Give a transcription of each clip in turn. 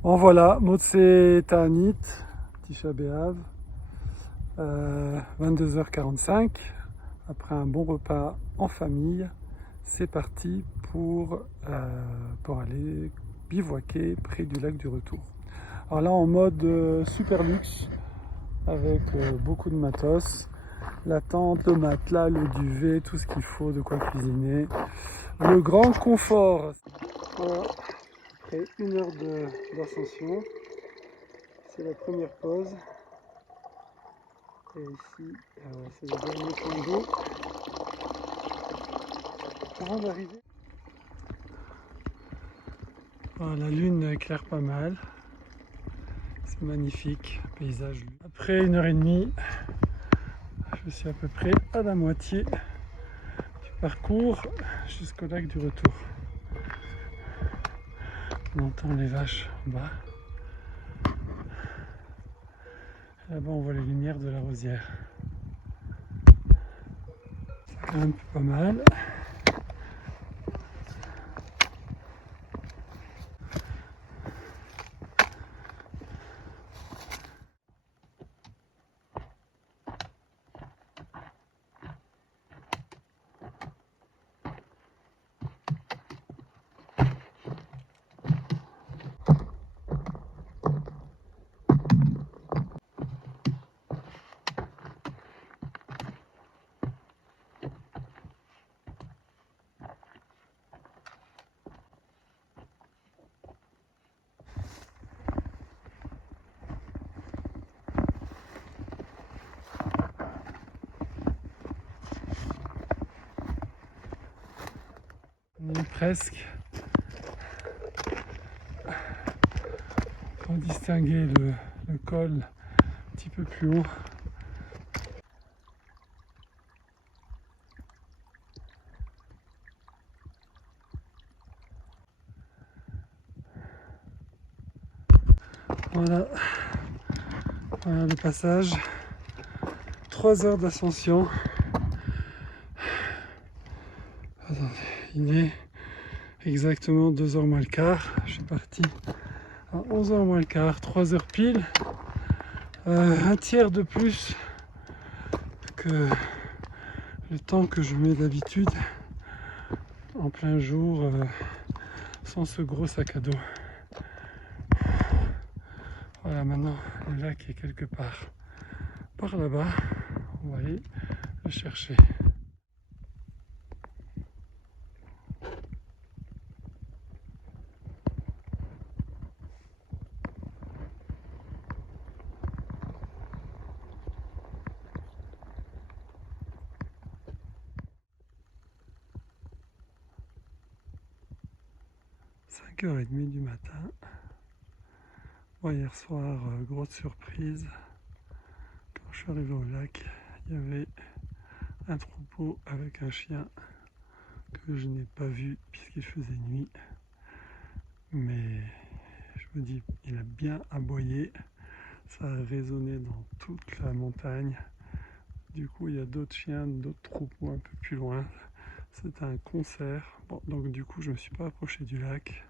Bon voilà, Motse Ta'anit, Tisha B'Av, 22h45. Après un bon repas en famille, c'est parti pour aller bivouaquer près du lac du retour. Alors là en mode super luxe, avec beaucoup de matos, la tente, le matelas, le duvet, tout ce qu'il faut, de quoi cuisiner. Le grand confort. Voilà. Après 1 heure d'ascension, c'est la première pause. Et ici, c'est le dernier point d'eau avant d'arriver. Voilà, la lune éclaire pas mal. C'est magnifique, paysage. Après 1 heure et demie, je suis à peu près à la moitié du parcours jusqu'au lac du retour. On entend les vaches en bas. Là-bas, on voit les lumières de la rosière. Ça grimpe pas mal. On est presque. Pour distinguer le col un petit peu plus haut. Voilà, voilà le passage. 3 heures d'ascension. Attendez, il est exactement 2h moins le quart. Je suis parti à 11h moins le quart, 3 heures pile. Un tiers de plus que le temps que je mets d'habitude en plein jour sans ce gros sac à dos. Voilà, maintenant le lac est quelque part par là-bas. On va aller le chercher. 5h30 du matin. Bon, hier soir, grosse surprise. Quand je suis arrivé au lac, il y avait un troupeau avec un chien que je n'ai pas vu puisqu'il faisait nuit. Mais je me dis, il a bien aboyé. Ça a résonné dans toute la montagne. Du coup, il y a d'autres chiens, d'autres troupeaux un peu plus loin. C'était un concert. Bon, donc du coup, je ne me suis pas approché du lac.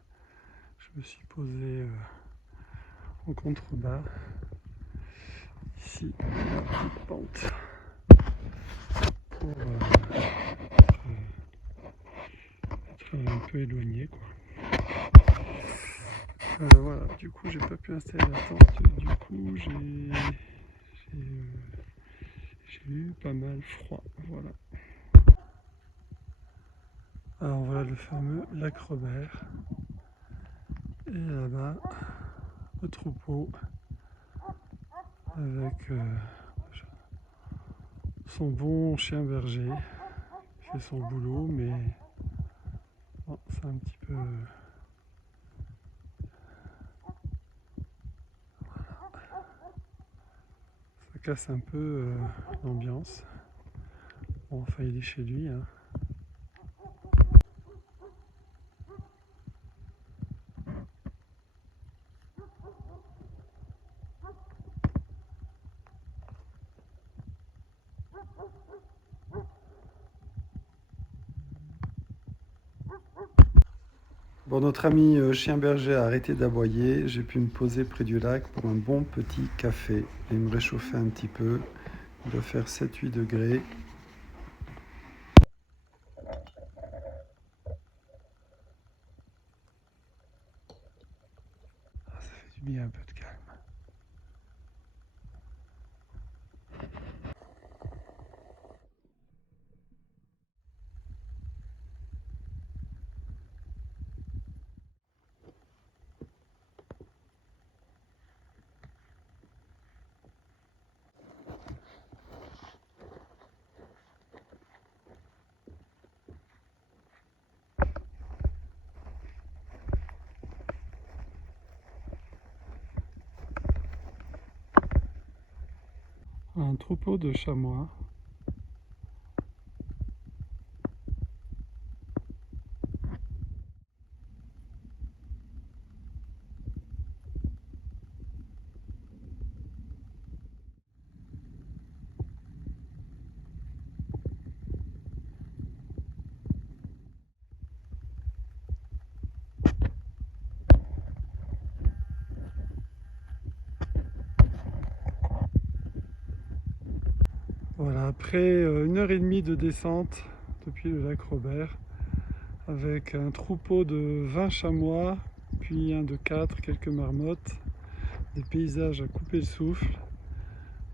Je me suis posé en contrebas. Ici, la petite pente pour être un peu éloigné, quoi. Voilà, du coup, j'ai pas pu installer la tente. Du coup, j'ai eu pas mal froid. Voilà. Alors voilà le fameux lac Robert. Et là-bas, le troupeau avec son bon chien berger qui fait son boulot, mais bon, c'est un petit peu. Ça casse un peu l'ambiance. Bon, enfin, il est chez lui, hein. Bon, notre ami chien berger a arrêté d'aboyer. J'ai pu me poser près du lac pour un bon petit café et me réchauffer un petit peu. Il doit faire 7-8 degrés. Ah, ça fait du bien un peu de calme. Un troupeau de chamois. Voilà, après 1 heure et demie de descente depuis le lac Robert, avec un troupeau de 20 chamois, puis un de 4, quelques marmottes, des paysages à couper le souffle.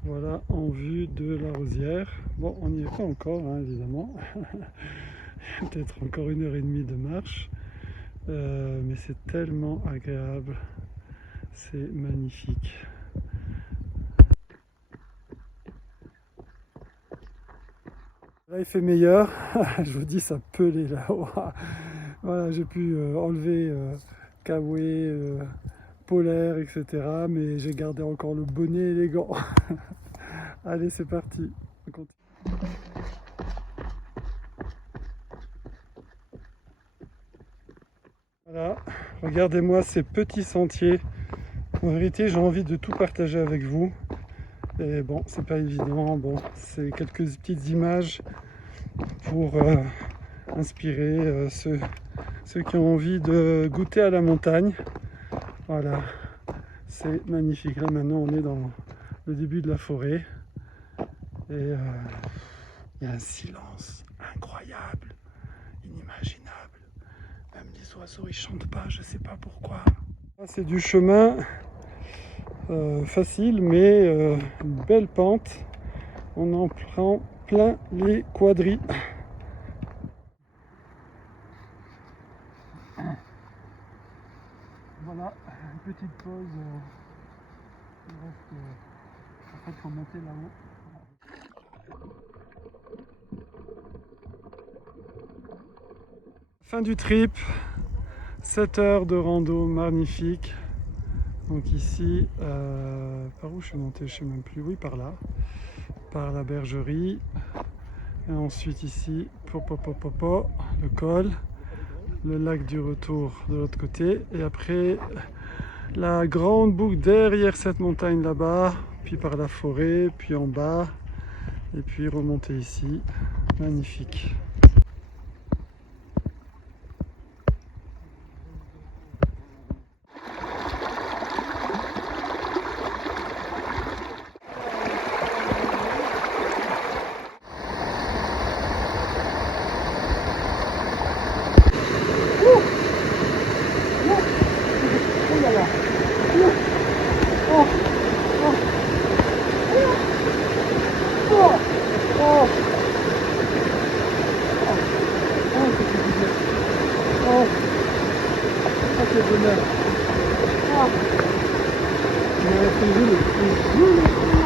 Voilà, en vue de la Rosière. Bon, on n'y est pas encore, hein, évidemment. Peut-être encore 1 heure et demie de marche. Mais c'est tellement agréable. C'est magnifique. Là, il fait meilleur. Je vous dis, ça pelait là-haut. Voilà, j'ai pu enlever Kawaii, polaire, etc. Mais j'ai gardé encore le bonnet élégant. Allez, c'est parti. On continue. Voilà, regardez-moi ces petits sentiers. En vérité, j'ai envie de tout partager avec vous. Et bon, c'est pas évident. Bon, c'est quelques petites images pour inspirer ceux qui ont envie de goûter à la montagne. Voilà, c'est magnifique. Là, maintenant, on est dans le début de la forêt. Et il y a un silence incroyable, inimaginable. Même les oiseaux, ils chantent pas, je sais pas pourquoi. C'est du chemin facile, mais une belle pente. On en prend plein les quadris. Voilà, une petite pause. Il reste, en fait, faut monter là-haut. Fin du trip, 7 heures de rando magnifique. Donc ici, par où je suis monté, je sais même plus, oui par là, par la bergerie. Et ensuite ici, le col, le lac du retour de l'autre côté. Et après, la grande boucle derrière cette montagne là-bas, puis par la forêt, puis en bas, et puis remonter ici. Magnifique. Quel bonheur. Ah. On a fait le